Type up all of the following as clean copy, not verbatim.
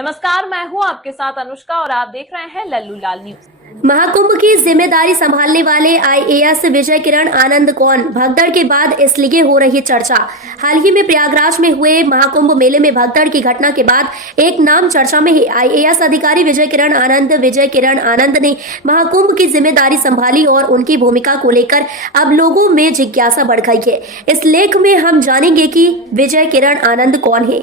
नमस्कार, मैं हूं आपके साथ अनुष्का और आप देख रहे हैं लल्लू लाल न्यूज। महाकुंभ की जिम्मेदारी संभालने वाले आईएएस विजय किरण आनंद कौन? भगदड़ के बाद इसलिए हो रही चर्चा। हाल ही में प्रयागराज में हुए महाकुंभ मेले में भगदड़ की घटना के बाद एक नाम चर्चा में है। आईएएस अधिकारी विजय किरण आनंद ने महाकुंभ की जिम्मेदारी संभाली और उनकी भूमिका को लेकर अब लोगों में जिज्ञासा बढ़ गई है। इस लेख में हम जानेंगे कि विजय किरण आनंद कौन है।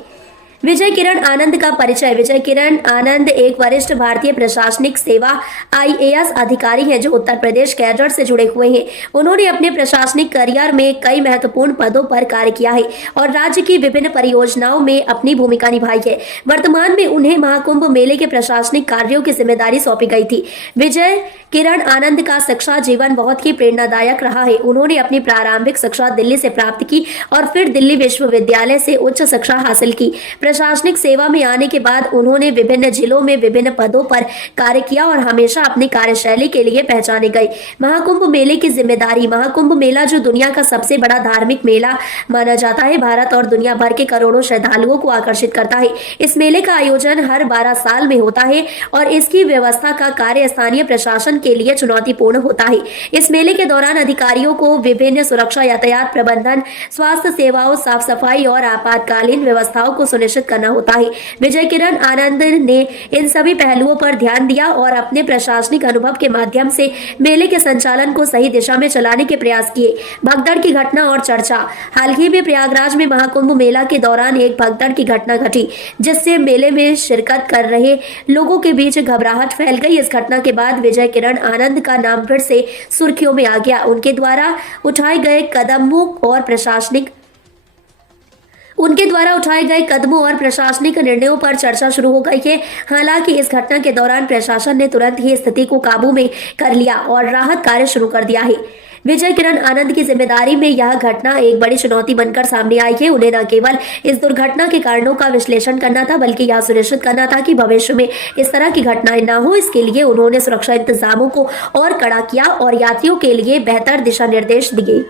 विजय किरण आनंद का परिचय। विजय किरण आनंद एक वरिष्ठ भारतीय प्रशासनिक सेवा आईएएस अधिकारी हैं जो उत्तर प्रदेश कैडर से जुड़े हुए हैं। उन्होंने अपने प्रशासनिक करियर में कई महत्वपूर्ण पदों पर कार्य किया है और राज्य की विभिन्न परियोजनाओं में अपनी भूमिका निभाई है। वर्तमान में उन्हें महाकुंभ मेले के प्रशासनिक कार्यों की जिम्मेदारी सौंपी गई थी। विजय किरण आनंद का शिक्षा जीवन बहुत ही प्रेरणादायक रहा है। उन्होंने अपनी प्रारंभिक शिक्षा दिल्ली से प्राप्त की और फिर दिल्ली विश्वविद्यालय से उच्च शिक्षा हासिल की। प्रशासनिक सेवा में आने के बाद उन्होंने विभिन्न जिलों में विभिन्न पदों पर कार्य किया और हमेशा अपनी कार्यशैली के लिए पहचाने गए। महाकुंभ मेले की जिम्मेदारी। महाकुंभ मेला जो दुनिया का सबसे बड़ा धार्मिक मेला माना जाता है, भारत और दुनिया भर के करोड़ों श्रद्धालुओं को आकर्षित करता है। इस मेले का आयोजन हर 12 साल में होता है और इसकी व्यवस्था का कार्य स्थानीय प्रशासन के लिए चुनौतीपूर्ण होता है। इस मेले के दौरान अधिकारियों को विभिन्न सुरक्षा, यातायात प्रबंधन, स्वास्थ्य सेवाओं, साफ सफाई और आपातकालीन व्यवस्थाओं को सुनिश्चित करना होता है। विजय किरण आनंद ने इन सभी पहलुओं पर ध्यान दिया और अपने प्रशासनिक अनुभव के माध्यम से मेले के संचालन को सही दिशा में चलाने के प्रयास किए। भगदड़ की घटना और चर्चा। हाल ही में प्रयागराज में महाकुंभ मेला के दौरान एक भगदड़ की घटना घटी जिससे मेले में शिरकत कर रहे लोगों के बीच घबराहट फैल गई। इस घटना के बाद विजय किरण आनंद का नाम फिर से सुर्खियों में आ गया। उनके द्वारा उठाए गए कदमों और प्रशासनिक निर्णयों पर चर्चा शुरू हो गई है। हालांकि इस घटना के दौरान प्रशासन ने तुरंत ही स्थिति को काबू में कर लिया और राहत कार्य शुरू कर दिया है। विजय किरण आनंद की जिम्मेदारी में यह घटना एक बड़ी चुनौती बनकर सामने आई है। उन्हें न केवल इस दुर्घटना के कारणों का विश्लेषण करना था बल्कि यह सुनिश्चित करना था कि भविष्य में इस तरह की घटनाएं न हो। इसके लिए उन्होंने सुरक्षा इंतजामों को और कड़ा किया और यात्रियों के लिए बेहतर दिशा निर्देश दिए।